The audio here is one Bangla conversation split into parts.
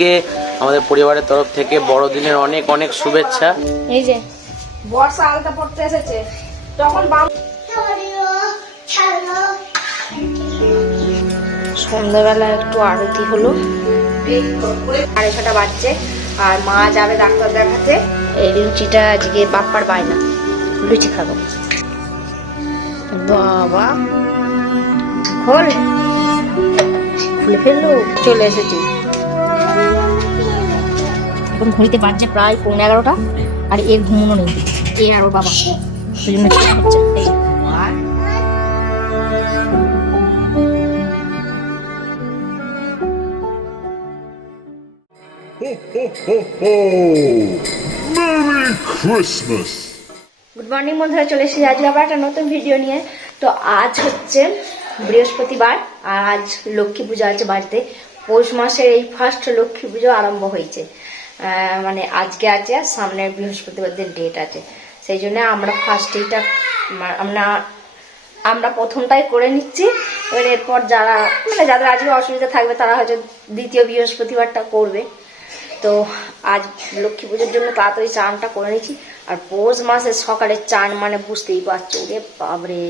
কে আমাদের পরিবারের তরফ থেকে বড়দিনের অনেক অনেক শুভেচ্ছা। এই যে বর্ষা আলতা পড়তে এসেছে তখন সন্ধ্যাবেলা একটু আরতি হলো, 2:30 বাজছে আর মা যাবে ডাক্তার দেখাতে। এই লুচিটা আজকে বাপ্পার বায়না, লুচি খাবো। বাবা খোল, খুলে ফেললো, চলে এসেছি। এখন ঘড়িতে বাজছে প্রায় 11:15 আর এর ঘুমনো নেই, এ আর ওর বাবা দুজনে হচ্ছে। গুড মর্নিং বন্ধুরা, চলে এসেছি আজকে আবার একটা নতুন ভিডিও নিয়ে। তো আজ হচ্ছে বৃহস্পতিবার, আজ লক্ষ্মী পূজা আছে বাড়িতে। পৌষ মাসের এই ফার্স্ট লক্ষ্মী পুজো আরম্ভ হয়েছে, মানে আজকে আছে, সামনের বৃহস্পতিবার দিন ডেট আছে। সেই জন্য আমরা ফার্স্ট এইটা আমরা প্রথমটাই করে নিচ্ছি। এবার এরপর যারা মানে যাদের আজকে অসুবিধা থাকবে তারা হয়তো দ্বিতীয় বৃহস্পতিবারটা করবে। তো আজ লক্ষ্মী পুজোর জন্য তাড়াতাড়ি চানটা করে নিচ্ছি। আর পৌষ মাসের সকালে চান মানে বুঝতেই পারছো, রে বাবরে,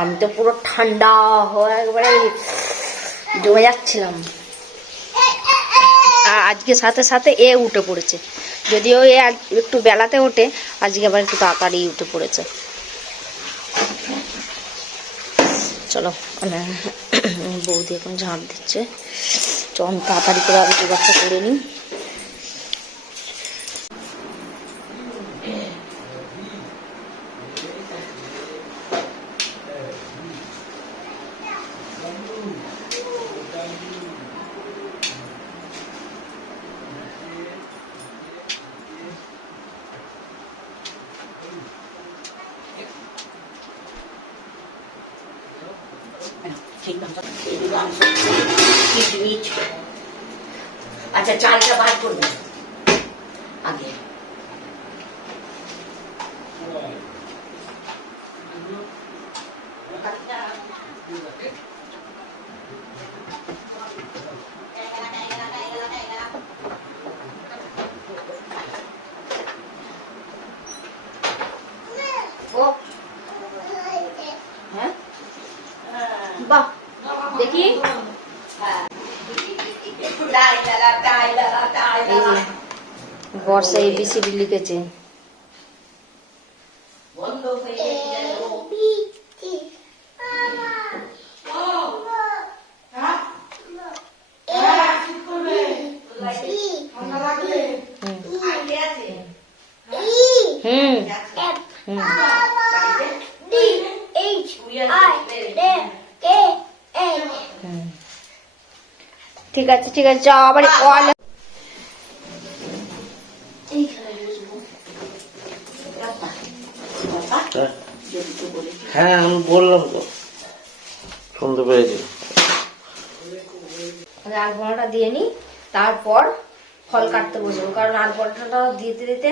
আমি তো পুরো ঠান্ডা হয়ে একবারে জমে যাচ্ছিলাম। আর আজকে সাথে সাথে এ উঠে পড়েছে, যদিও এ একটু বেলাতে ওঠে, আজকে আবার একটু তাড়াতাড়ি উঠে পড়েছে। চলো বৌদি এখন ঝাঁট দিচ্ছে, চল তাড়াতাড়ি করে আলু বাচ্চা করে নিই। আচ্ছা, চালটা বার করবে আগে। বাহ দেখি, বর্ষা ABCD লিখেছে। ঠিক আছে ঠিক আছে, যাও আবার কল। হ্যাঁ আমি বললাম তো, শুনতে পেরেছি। আলপনাটা দিয়ে নি, তারপর ফল কাটতে বসবো, কারণ আলপনাটা দিতে দিতে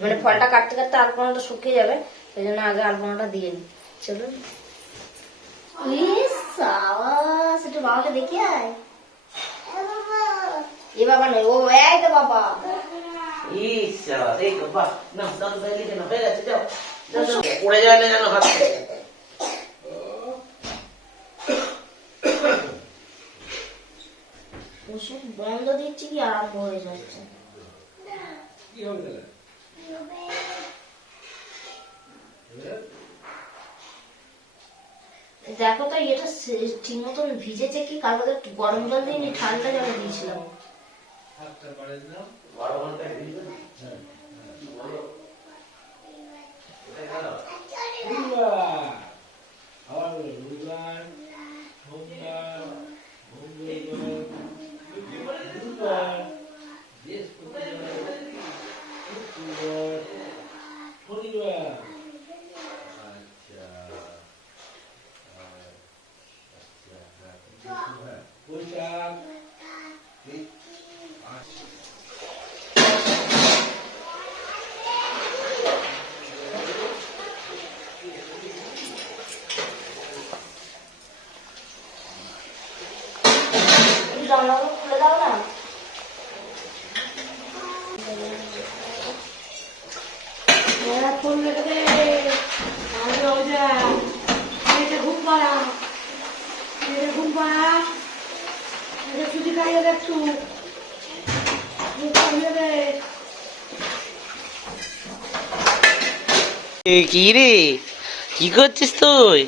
মানে ফলটা কাটতে কাটতে আলপনাটা শুকিয়ে যাবে, সেই জন্য আগে আলপনাটা দিয়ে নি। চলুন সেটা বাবাকে দেখি আয়। এ বাবা নয়, ও এই তো বাবা। পড়ে যায় না যেন হাত থেকে। ওষুধ বন্ধ দিচ্ছি কি আরম্ভ হয়ে যাচ্ছে। দেখো তো এটা ঠিক মতন ভিজেছে কি, কার মধ্যে গরম জল দিইনি, ঠান্ডা জল দিয়েছিলাম। জানলাগুলো খুলে দাও না। কি রে, কি করছিস তুই?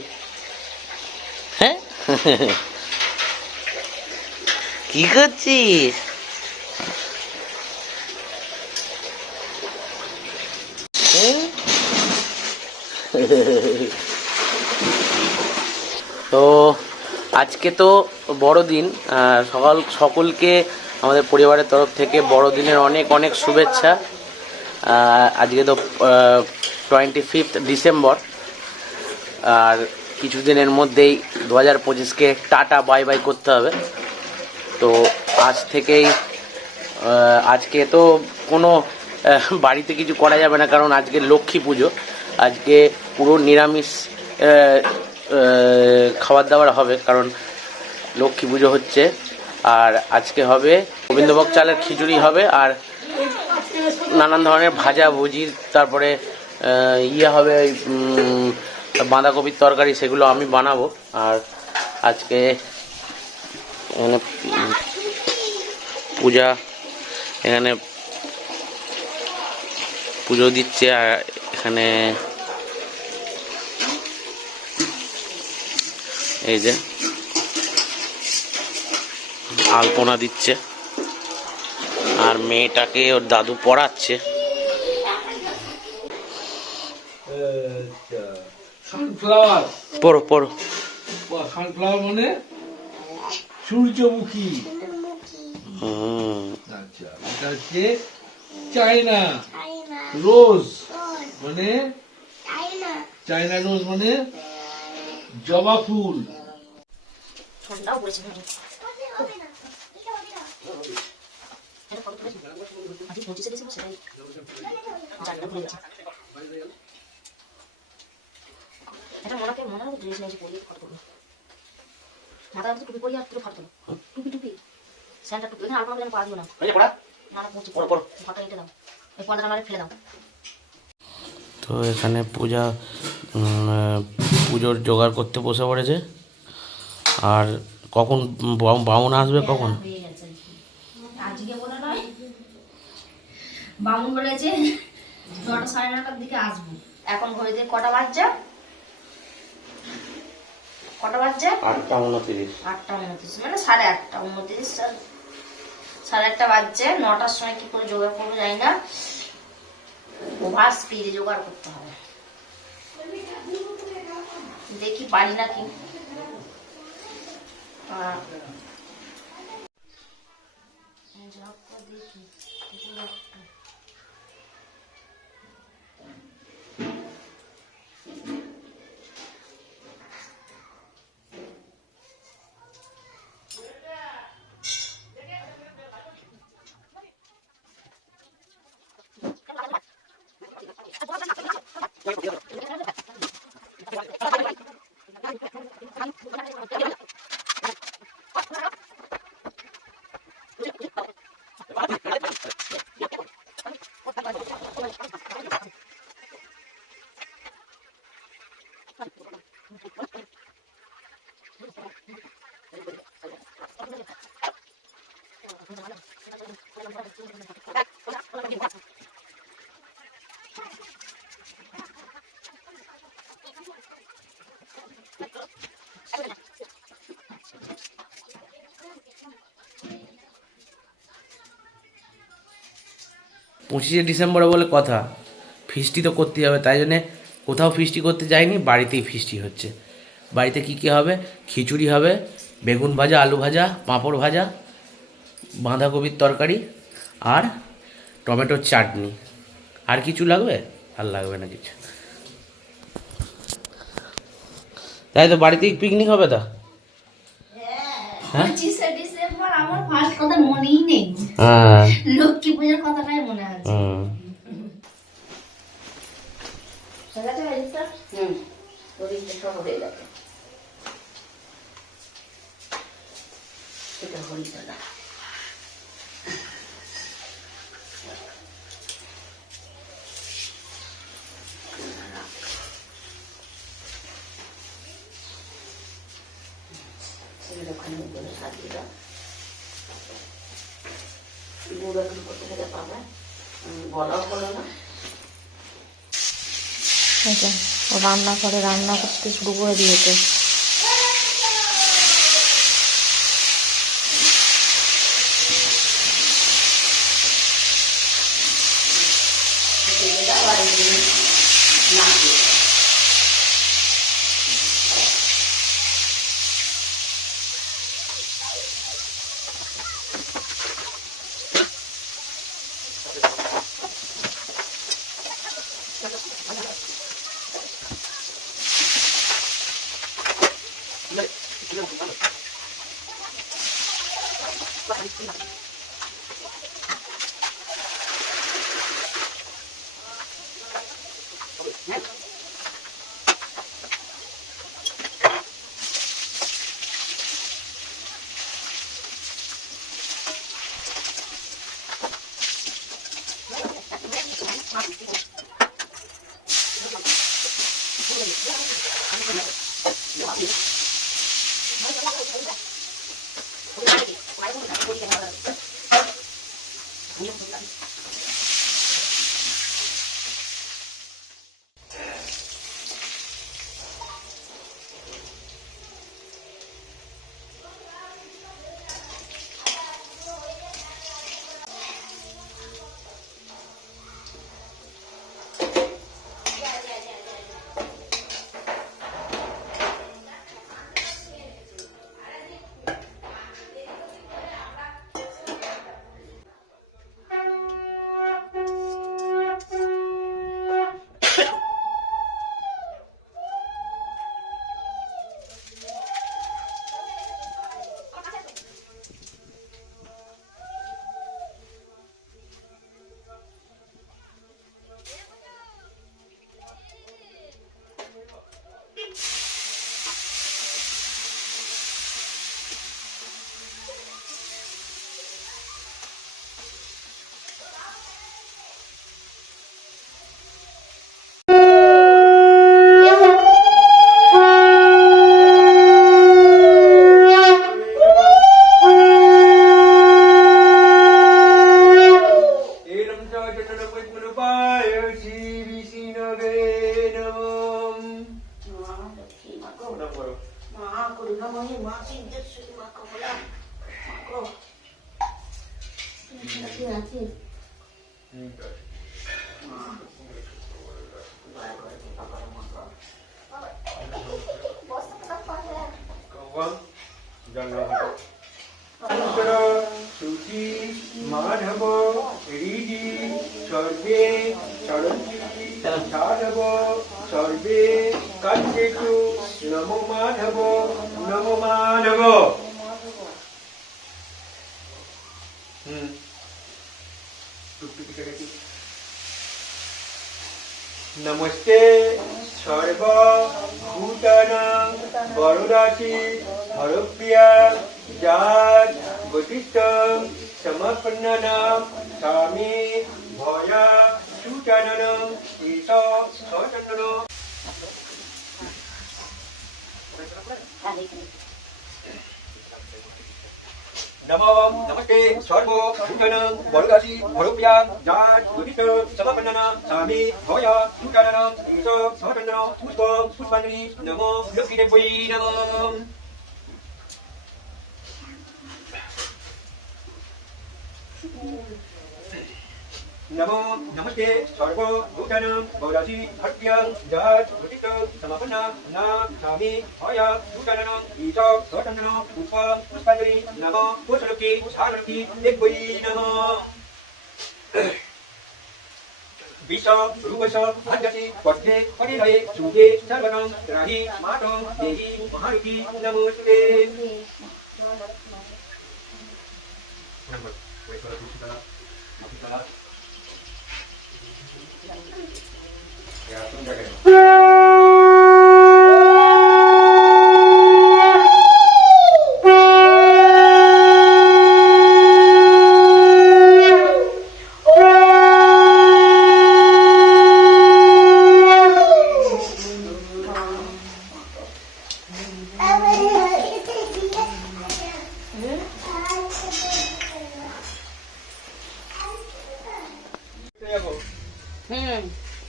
হ্যাঁ, কি করছিস? তো আজকে তো বড়দিন। সকলকে আমাদের পরিবারের তরফ থেকে বড়দিনের অনেক অনেক শুভেচ্ছা। আজকে তো 25 ডিসেম্বর, আর কিছুদিনের মধ্যেই 2025কে টাটা বাই বাই করতে হবে। তো আজ থেকেই আজকে তো কোনো বাড়িতে কিছু করা যাবে না, কারণ আজকে লক্ষ্মী পুজো। আজকে পুরো নিরামিষ খাবার দাবার হবে, কারণ লক্ষ্মী পুজো হচ্ছে। আর আজকে হবে গোবিন্দভোগ চালের খিচুড়ি হবে, আর নানান ধরনের ভাজা ভুজি, তারপরে হবে বাঁধাকপির তরকারি, সেগুলো আমি বানাবো। আর আজকে এখানে এখানে পুজো দিচ্ছে, আর এখানে এই যে আলপনা দিচ্ছে, আর মেয়েটাকে ওর দাদু পড়াচ্ছে। সানফ্লাওয়ার, পড়ো পড়ো। সানফ্লাওয়ার মানে সূর্যমুখী। আচ্ছা, এটা হচ্ছে চায়না রোজ, মানে চায়না রোজ মানে জবা ফুল। ঠান্ডাও পড়েছে। এটা মনে হয় ড্রেস নিয়েছি, পরিয়ে ফটো করবো। মাথায় টুপি পরিয়ে আর ফটো তোলো। টুপি স্যান্টা টুপি, এখানে আলপনা পা দিও না। না পড়ছি, ফটো এটা দাও, এই পর্দাটা আমারে ফেলে দাও। তো এখানে পুজোর জোগাড় করতে বসে পড়েছে। আর কখন বামুন আসবে? কখন? আজকে বলে নয়, বামুন বলেছে 9টা সাড়ে 9টার দিকে আসবো। এখন ঘড়িতে কটা বাজছে? 8টা 29, মানে 8:30, 29 সাড়ে 8টা বাজছে। 9টার সময় কি করে জোগাড় করবো জানি না, ওভার স্পিডে জোগাড় করতে হবে। দেখি পারি নাকি। পঁচিশে ডিসেম্বরে বলে কথা, ফিস্টি তো করতেই হবে। তাই জন্যে কোথাও ফিস্টি করতে যাইনি, বাড়িতেই ফিস্টি হচ্ছে। বাড়িতে কি কি হবে? খিচুড়ি হবে, বেগুন ভাজা, আলু ভাজা, পাঁপড় ভাজা, বাঁধাকপির তরকারি, আর টমেটোর চাটনি। আর কিছু লাগবে? আর লাগবে না কিছু। তাই তো, বাড়িতেই পিকনিক হবে। তা হ্যাঁ, 25শে ডিসেম্বর আমার ফার্স্ট কথা মনেই নেই। লক্ষ্মী পূজার কথাটাই মনে আছে। ওখানে বলে সাজিয়ে দাও। গুঁড়ো এখন করতে থেকে পাবে, বলাও হলো না। ও রান্না করে, রান্না করতে শুরু করে দিয়েছে। সুচি মাধব হৃদি সর্বে চরন্তি সাধব সর্বে কাঞ্চেতু নমো মাধব নমো মাধব। নমস্তে সর্বভূতানাং বরদাসি হরপ্রিয়া জাত গতিষ্ঠং সমপন্ননাম স্বামী ভয়া সুচাননম ঈশ সচন্দন। নমো নমস্তে সর্বভূতানাং বরদাসি হরপ্রিয়া জাত গতিষ্ঠং সমপন্ননাম স্বামী ভয়া সুচাননম ঈশ সচন্দন। পুষ্পং পুষ্পাঞ্জলি নমো লক্ষ্মীদেবৈ নমঃ। नमो नमस्ते सर्वभूतानां बौरासी हर्प्यां जहाज गतिष्ठं समापन्ना नाम स्वामी भया भूतानां ईश स्वतन्त्रनो पुष्पं पुष्पाञ्जलि नमो पुष्पलोकी सारलोकी देवै नमः। विश्व रूपस भाग्यसि पद्मे परिलये सुखे सर्वनं त्राहि मातो देहि महारुति नमोस्तुते। Ya, tunggu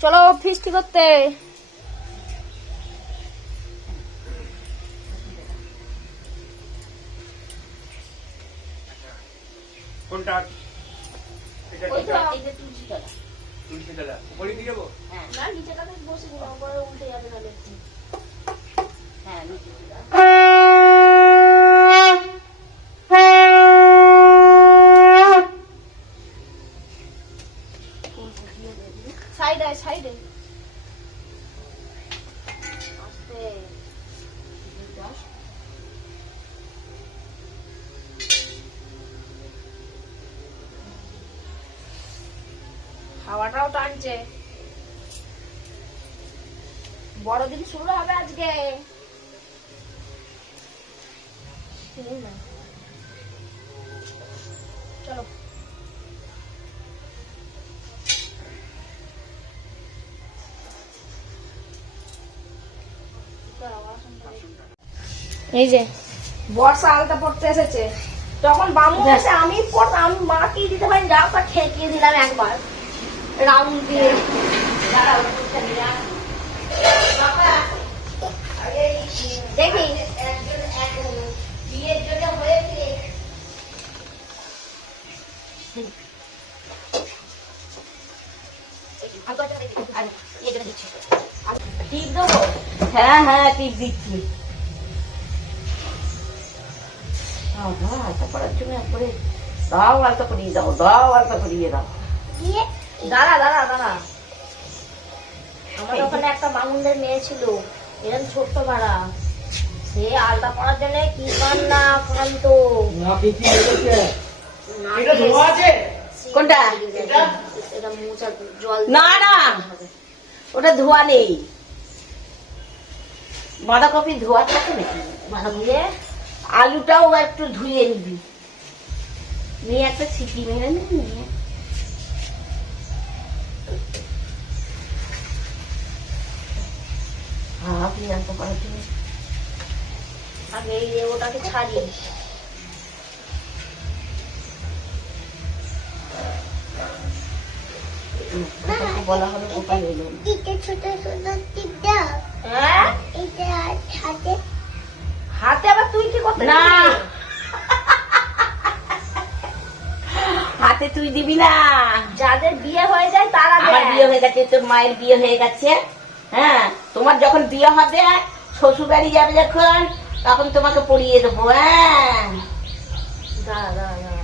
চলো ফিস্টি করতে। কোনটা এটা ওই তো কোনটা? এই যে তুলসী তলা। তুলসী তলা উপরে দিয়ে যাবো? না নিচেটাতে বসে দিলাম, পরে উল্টে যাবে না দেখছি। হ্যাঁ নিচে দিলাম। সাইডে সাইডে আস্তে। হাওয়াটাও টানছে, বড়দিন শুরু হবে আজকে। চলো এই যে বর্ষা আলতা পড়তে এসেছে, তখন বামু এসে আমি পড়তাম, আমি মাকে দিতে পারি, যা তা ঠেকিয়ে দিলাম একবার রাউন্ড দিয়ে। দেখি বিয়ের জন্য হয়েছে টিপ দেবো। হ্যাঁ হ্যাঁ টিপ দিচ্ছি। আলতা পড়ার জন্য একবারে দাও, আলতা পরিয়ে দাও, দাও আলতা পরিয়ে দাও। দাঁড়া দাঁড়া দাঁড়া, আমার ওখানে একটা মামুনদের মেয়ে ছিল, এরকম ছোট্ট ভাড়া, সে আলতা পড়ার জন্য কি কান্না কান্ত। এটা ধোয়া আছে? কোনটা? এটা মোচা জল না না ওটা ধোয়া নেই। বাঁধাকপি ধোয়া থাকে নাকি? দিয়ে আলুটাও একটু ধুয়ে নিবি, নিয়ে একটা সিটি মেরে নিয়ে আপনি আনতে পারেন। আগে এই ওটাকে ছাড়িয়ে বলা হলো কোপাই হইল হ্যাঁ হাতে আবার তুই কি করতে না। গেছিলি? হাতে তুই দিবি না। যাদের বিয়ে হয়ে যায় তারা আমার দেয়। বিয়ে হয়ে গেছে, তোর মায়ের বিয়ে হয়ে গেছে। হ্যাঁ তোমার যখন বিয়ে হবে, শ্বশুর বাড়ি যাবে যখন, তখন তোমাকে পড়িয়ে দেবো। হ্যাঁ দাঁড়া দাঁড়া দাঁড়া,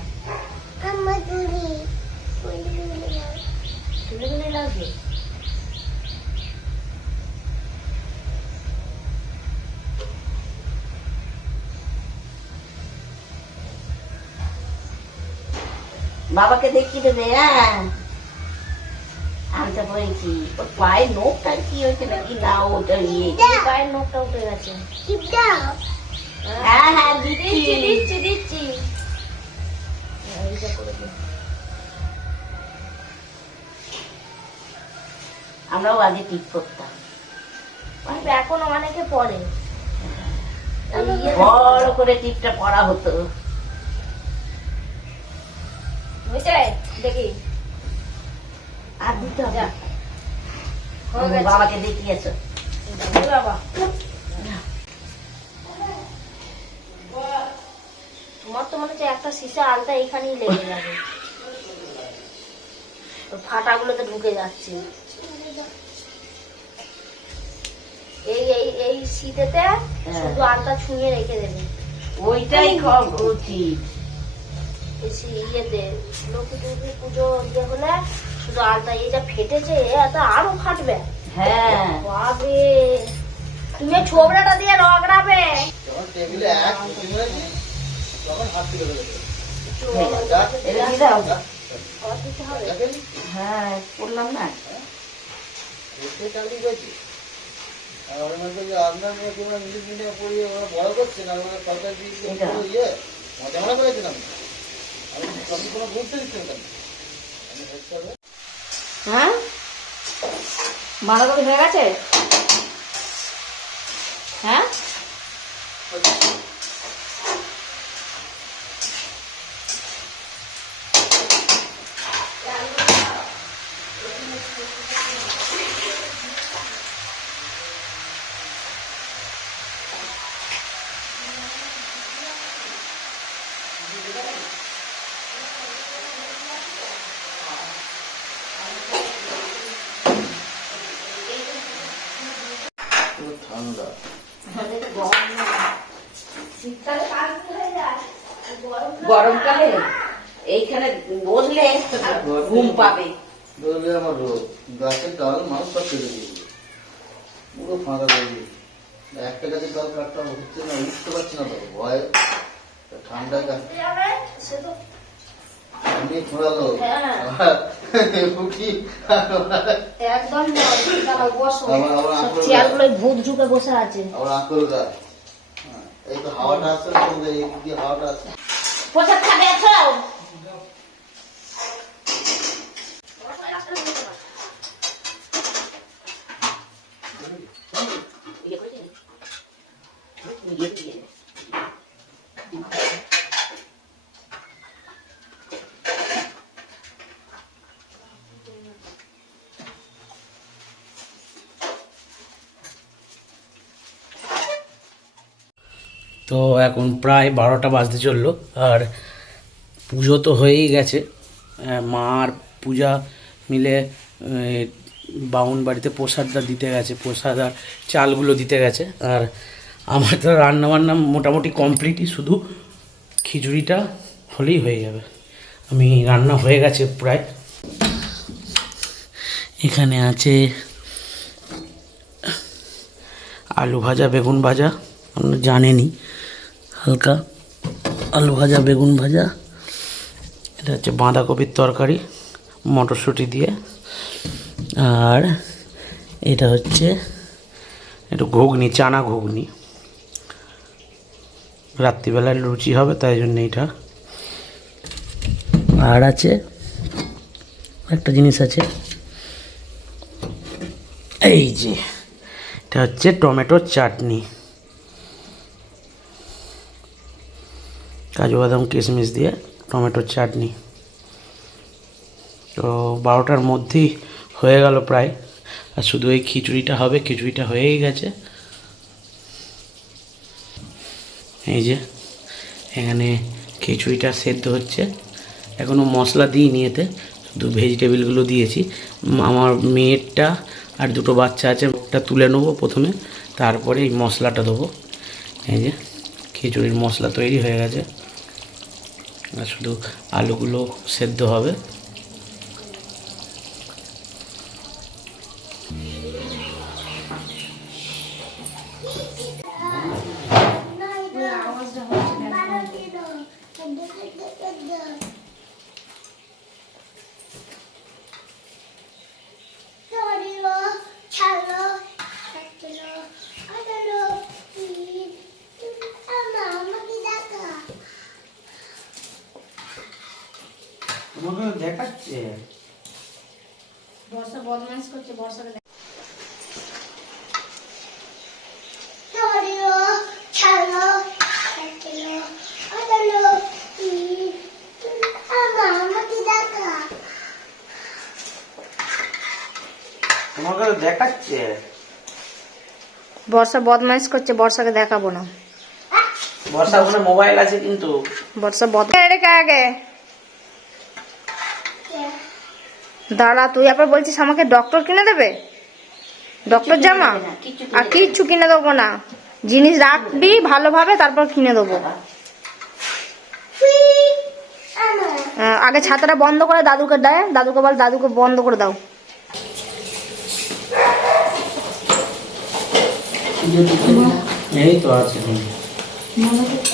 তুলে তুলে লাগবে। বাবাকে দেখিয়ে দেবে। হ্যাঁ আমি তো বলছি ওর পায়ের নোখটা কি হয়েছে নাকি, না ওটা ইয়ে। এই পায়ের নখটা উঠে গেছে। হ্যাঁ হ্যাঁ দিচ্ছি। দিচ্ছি দিচ্ছি দিচ্ছি। এইটা করে দে। আমরাও আগে টিপ করতাম, কিন্তু এখনো অনেকে পড়ে। বড় করে টিপটা পড়া হতো। বুঝছে দেখি আর দিতে হবে। যা, হয়ে গেছে। বাবাকে দেখিয়েছো? এই বাবা, তোমার তো মনে হচ্ছে একটা সীসা আলতা এইখানেই লেগে যাবে, তো ফাটাগুলোতে ঢুকে যাচ্ছে। এই এই এই শীতেতে শুধু আলতা ছুঁয়ে রেখে দেবে। ওইটাই খাওয়া উচিত। বেশি ইয়েতে লক্ষ্মী পুজো ইয়ে হলে শুধু আলতা, এই যা ফেটেছে এত আরো ফাটবে। হ্যাঁ বাবে তুমি ছোবড়াটা দিয়ে রগড়াবে। এটা দিয়ে দাও। আবার দিতে হবে। হ্যাঁ করলাম না। আপনার মেয়ে তোমরা ইংলিশ মিডিয়ামে পড়িয়ে ওরা বড় করছেন আর ওরা সরকার দিয়েছে ইয়ে মজা মজা করেছিলাম। আপনি কোনো গুরুত্ব দিচ্ছেন কেন? হ্যাঁ বাঁধাকপি হয়ে গেছে। হ্যাঁ ঠান্ডা। গরমকালে এইখানে বসলে ঘুম পাবে। ধরলে আমার রোগ গাছের ডাল মানুষ সব কেটে দিয়েছে, পুরো ফাঁকা করে দিয়েছে। একটা গাছের ডাল কাটতে হচ্ছে না, উঠতে পারছি না, তো ভয় ঠান্ডায় গাছ এমনি ঘোরালো একদম বসো, আবার আঁকড় চেয়ারগুলো ভূত ঢুকে বসে আছে। আবার আঁকড় গাছ। এই তো হাওয়াটা আসছে, এই দিয়ে হাওয়াটা আসছে। পোশাক খাবে আছো? তো এখন প্রায় 12টা বাজতে চললো, আর পুজো তো হয়েই গেছে। মা আর পূজা মিলে বাউন বাড়িতে প্রসাদটা দিতে গেছে, প্রসাদ আর চালগুলো দিতে গেছে। আর আমার তো রান্নাবান্না মোটামুটি কমপ্লিটই, শুধু খিচুড়িটা হলেই হয়ে যাবে। আমি রান্না হয়ে গেছে প্রায়। এখানে আছে আলু ভাজা, বেগুন ভাজা, আপনারা জানেনই, হালকা আলু ভাজা, বেগুন ভাজা। এটা হচ্ছে বাঁধাকপির তরকারি মটরশুঁটি দিয়ে। আর এটা হচ্ছে একটু ঘুগনি, চানা ঘুগনি। রাত্রিবেলায় লুচি হবে, তাই জন্য এটা। আর আছে একটা জিনিস আছে, এই যে এটা হচ্ছে টমেটোর চাটনি, কাজু বাদাম কিশমিশ দিয়ে টমেটোর চাটনি। তো 12টার মধ্যেই হয়ে গেল প্রায়। আর শুধু এই খিচুড়িটা হবে, খিচুড়িটা হয়েই গেছে। এই যে এখানে খিচুড়িটা সেদ্ধ হচ্ছে, এখনও মশলা দিইনি, এতে শুধু ভেজিটেবিলগুলো দিয়েছি। আমার মেয়েরটা আর দুটো বাচ্চা আছে, ওটা তুলে নেবো প্রথমে, তারপরে এই মশলাটা দেবো। এই যে খিচুড়ির মশলা তৈরি হয়ে গেছে, আর শুধু আলুগুলো সেদ্ধ হবে। তোমাকে দেখাচ্ছে বর্ষা বদমাইশ করছে, বর্ষাকে তোমাকে দেখাচ্ছে। বর্ষা বদমাইশ করছে, বর্ষাকে দেখাবো না। বর্ষা ওখানে মোবাইল আছে, কিন্তু বর্ষা রেখে আগে দাঁড়া, তুই আবার বলছিস আমাকে ডক্টর কিনে দেবে, ডক্টর জামা? আর কিচ্ছু কিনে দেবো না, জিনিস রাখবি ভালোভাবে, তারপর কিনে দেবো। আগে ছাতাটা বন্ধ করে দাদুকে দেয়, দাদুকে বল দাদুকে বন্ধ করে দাও। এই তো আছে,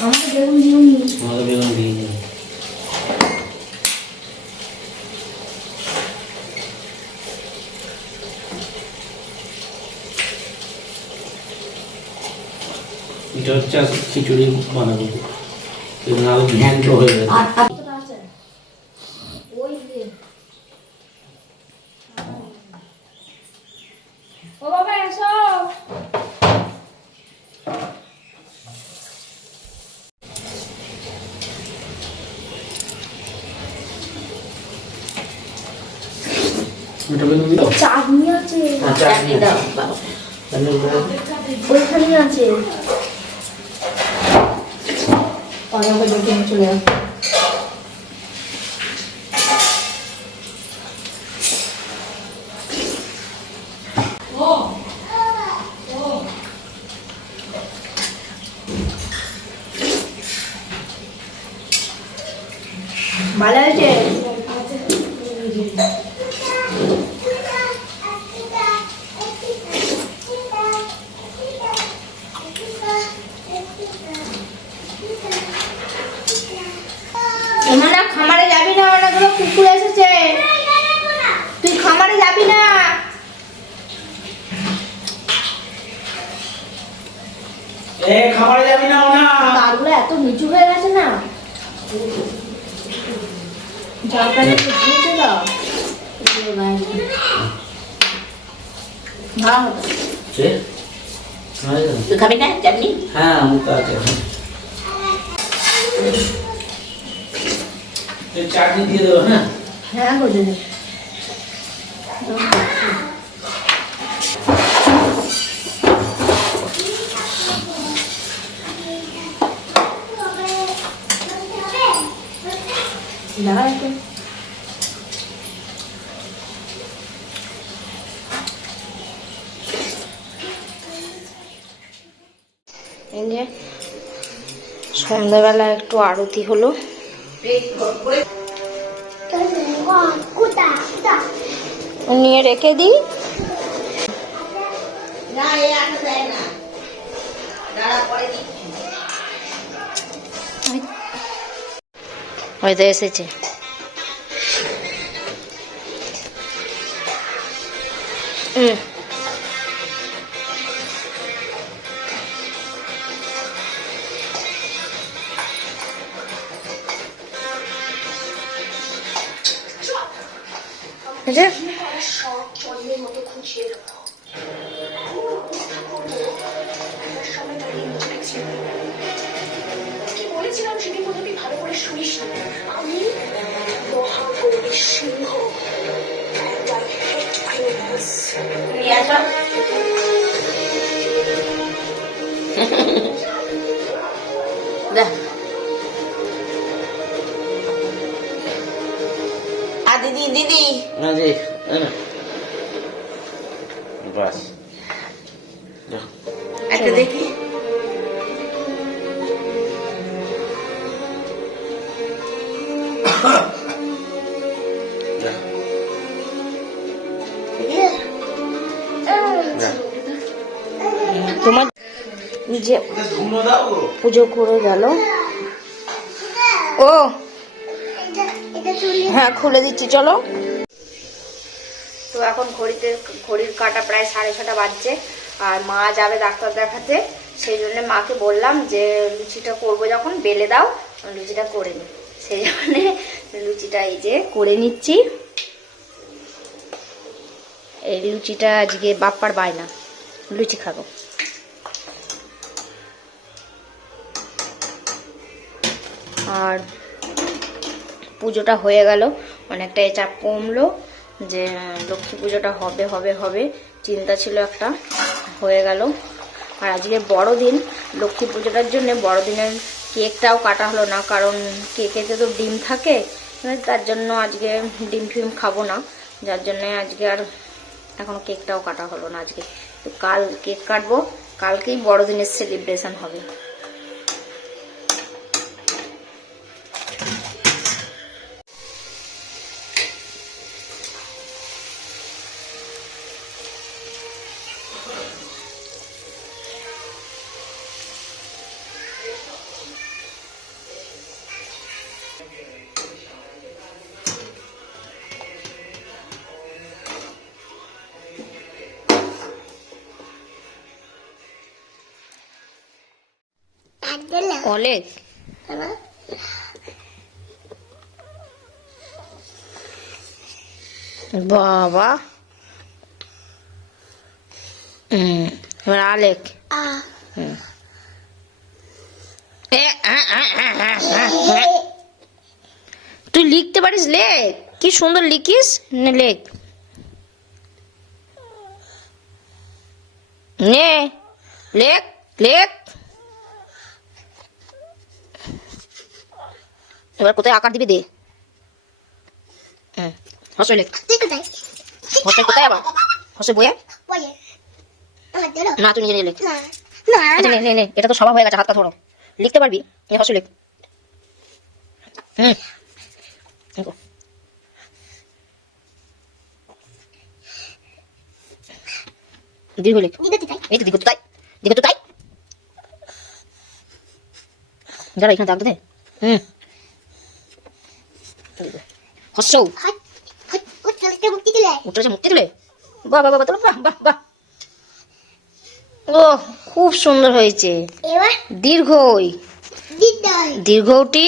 আমাকে বেগুন দিওনি। আমাদের বেগুন দিয়ে যাবে। এটা হচ্ছে খিচুড়ি বানাবো, নাহলে ঘ্যান্ট হয়ে যাবে। ও বাবা এসো। এটা বেগুন দাও, চাটনি আছে, চাটনি দাও বাবা। ওইখানে আছে। চলে আসো। ভালো হয়েছে। এখানে খামারে যাবি না, অনেকগুলো কুকুর এসেছে, তুই খামারে যাবি না। খাবারে যাবি না না? তারগুলো এত নিচু হয়ে গেছে না, জালটাকে দিয়েছে তো ভালো হতো। তুই খাবি না চাটনি? হ্যাঁ আমি তো আছে। চাটনি দিয়ে দেবো। হ্যাঁ হ্যাঁ বুঝলি। এই যে সন্ধ্যাবেলা একটু আরতি হলো। নিয়ে রেখে দিই। না এই আটা দেয় না, দাঁড়া পরে দিচ্ছি। হয়তো এসেছে। বলেছিলাম সেদিন মতো তুই ভালো করে শুনিস না। আমি মহাগৌরী সিংহ। নিয়ে আসো। আর দিদি দিদি বাস একটা দেখি। তোমার যে পুজো করে গেল। ও হ্যাঁ খুলে দিচ্ছি চলো। তো এখন ঘড়ির কাঁটা প্রায় 6:30 বাজছে, আর মা যাবে ডাক্তার দেখাতে। সেই জন্য মাকে বললাম যে লুচিটা করবো যখন বেলে দাও, লুচিটা করে নি। সেই জন্য লুচিটা এই যে করে নিচ্ছি। এই লুচিটা আজকে বাপ্পার বায়না, লুচি খাবো। আর পুজোটা হয়ে গেল, অনেকটাই চাপ কমলো যে লক্ষ্মী পুজোটা হবে হবে হবে, চিন্তা ছিল একটা, হয়ে গেল। আর আজকে বড়দিন, লক্ষ্মী পুজোটার জন্য বড়দিনের কেকটাও কাটা হলো না, কারণ কেকেতে তো ডিম থাকে, তার জন্য আজকে ডিম ফিম খাবো না, যার জন্য আজকে আর এখনো কেকটাও কাটা হলো না। আজকে তো কাল কেক কাটবো, কালকেই বড়দিনের সেলিব্রেশন হবে। অলেক বাবা, এবার আলেক তুই লিখতে পারিস, লেখ, কি সুন্দর লিখিস, নে লেখ, নে লেখ লেখ। এবার কোথায় আকার দিবি দে। হসই লেখ। হসই কোথায় আবার? হসই বইয়ে? না তুই নিজে নিজে লেখ। আচ্ছা নে নে নে, এটা তো স্বভাব হয়ে গেছে, হাতটা ধরো। লিখতে পারবি? হসই লেখ। দেখো দীর্ঘ লেখ। এই তো দীর্ঘ তো তাই, দীর্ঘ তো তাই। যারা এখানে দাগ দে। হসৌ উঠেছে মুক্তি দিলে। বাহ বাহ বাহ, বাহ বাহ বাহ। ও খুব সুন্দর হয়েছে। দীর্ঘই, দীর্ঘটি।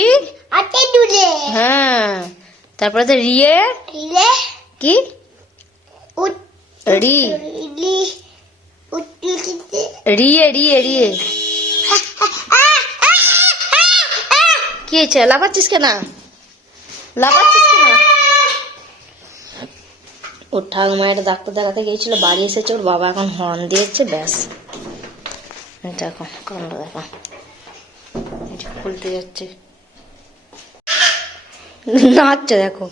হ্যাঁ, তারপরে তো রিয়ে কি রি, রিয়ে রিয়ে রিয়ে। কি হয়েছে, লাফাচ্ছিস কেন? লাফাচ্ছিস কেন? ওর ঠাকুমা একটা ডাক্তার দেখাতে গিয়েছিল, বাড়ি এসেছে, ওর বাবা এখন হর্ন দিয়েছে, ব্যাস। দেখো কান্ড, দেখো খুলতে যাচ্ছে, নাচছে, দেখো।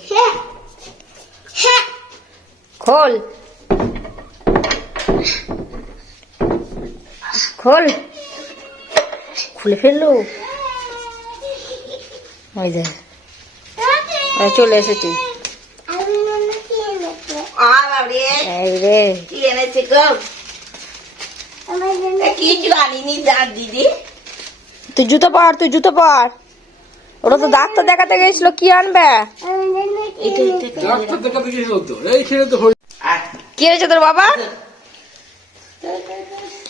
খোল খোল, খুলে ফেললো। ওই দেখ চলে এসেছি। এই রে কি এনেছে গো? কিছু আনিনি দিদি। তুই জুতো পর, তুই জুতো পর। ওরা তো ডাক্তার দেখাতে গেছিল, কি আনবে? ডাক্তার দেখাতে গেছিল তো, এই ছেলে তো হয়ে কি হয়েছে তোর বাবা?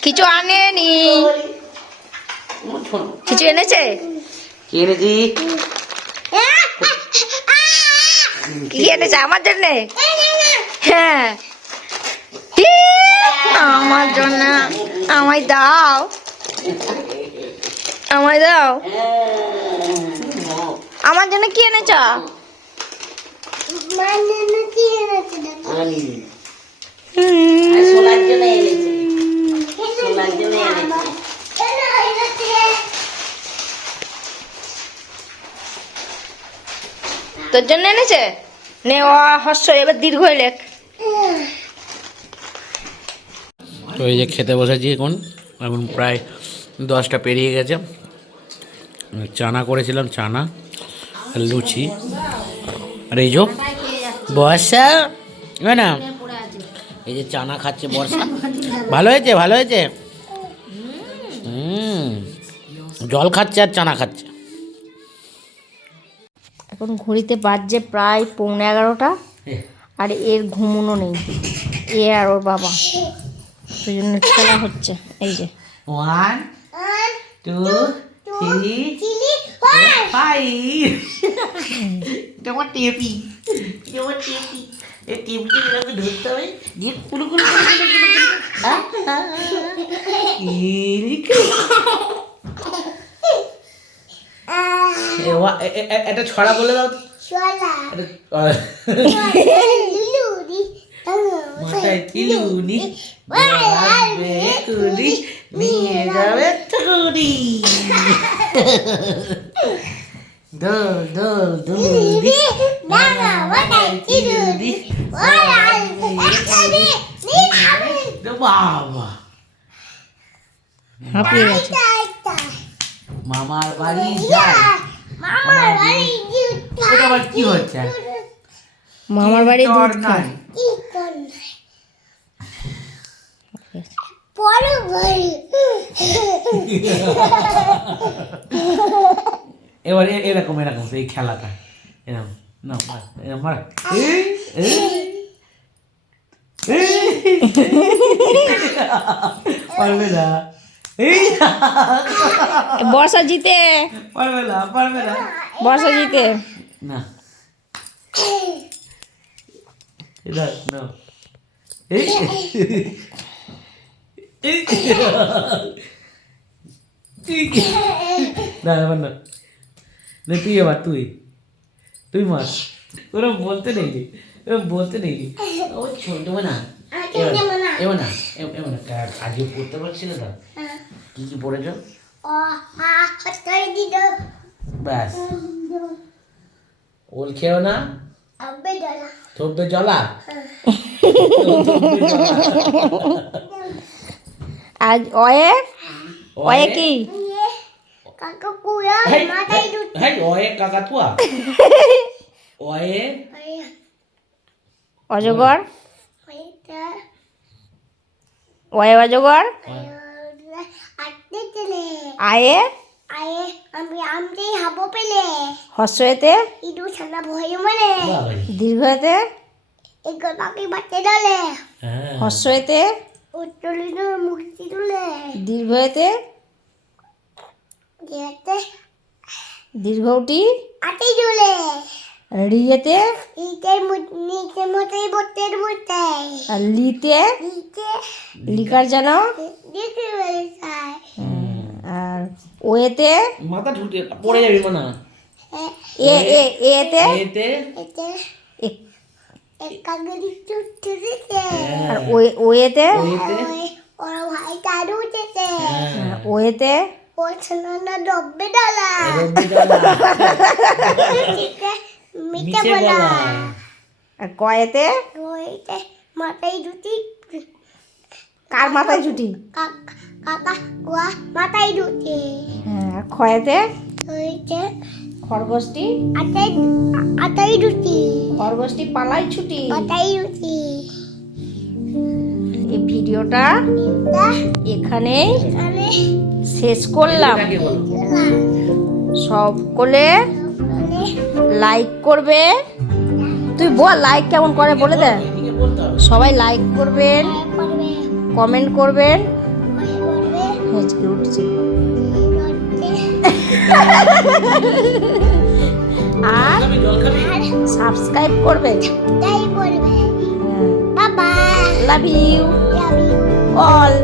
কিছু আনেনি। কিছু এনেছে? কি এনেছি? কি এনেছে আমার জন্য? হ্যাঁ, আমার জন্য। আমায় দাও, আমায় দাও। আমার জন্য কি এনেছ? সোনার জন্য এনেছে, সোনার জন্য এনেছে। তোর জন্য এনেছে? নে ও হস্য, এবার দীর্ঘ লেখ। তো এই যে খেতে বসেছি, এখন এখন প্রায় 10টা পেরিয়ে গেছে। চানা করেছিলাম, চানা আর লুচি। আর এই যে বর্ষা, না এই যে চানা খাচ্ছে বর্ষা। ভালো হয়েছে, ভালো হয়েছে। জল খাচ্ছে আর চানা খাচ্ছে। এখন ঘড়িতে বাজছে প্রায় 11:15, আর এর ঘুমোনো নেই, এ আর ওর বাবা, সেই জন্য খেলা হচ্ছে। এই যে 1 2 3 5। তোমার টেপি, তোমার টেপি, এই টেপটি এরকম ধরতে হবে, দিয়ে কুলু কুলু একটা ছড়া বলে দাও। মাথায় কিলুনি কুড়ি নিয়ে যাবে ঠুকুরি। দোল দোল দুলি মাথায় কিলুনি বাবা হাঁপিয়ে গেছে। মামার বাড়ি যায়। ওটা আবার কি হচ্ছে? মামার বাড়ি দুধ খায়। এবার এরকম এরকম এই খেলাটা এরকম না, এরকম মার। পারবে না, বর্ষা জিতে, পারবে না, পারবে না, বর্ষা জিতে না। এবার না, না এবার না, তুই এবার তুই তুই মার। ওরা বলতে নেই, ওরা বলতে নেই। ও ছোট না, এবার না, এবার না। আজকে পড়তে পারছিল না, কি কি পড়েছ? ব্যাস ওল খেও না, থব্বে জলা। আজ অয়ে কি অয়ে কাকাতুয়া, অয়ে অজগর, অয়ে অজগর, আয়ে হস্যতে দীর্ঘতে হস্যতে দীর্ঘতে দীর্ঘটি রিয়েতে আর লিতে লিকার যেন আর ওয়েতে মাথা ঢুকে পড়ে যাবি মানা, এ এ এতে এতে আর ওয়েতে ওয়েতে ওয়েতে রব্বি ডালা, নিচে গলা, আর কয়েতে মাথায় দুটি কার মাথায় ছুটি, কাকা কুয়া মাথায় দুটি আর ক্ষয়েতে হয়েছে খরগোশটি আটাই দুটি খরগোশটি পালাই ছুটি। মাথায় দুটি এই ভিডিওটা এখানে এখানে শেষ করলাম। কাকে বলো? সকলে লাইক করবে, তুই বল লাইক কেমন করে বলে দে। এদিকে বলতে হবে। সবাই লাইক করবেন, করবে কমেন্ট করবেন, করবে হেঁচকে উঠছে, আর খাবি, জল খাবি? সাবস্ক্রাইব করবে। তাই করবে বাবা love you love you all.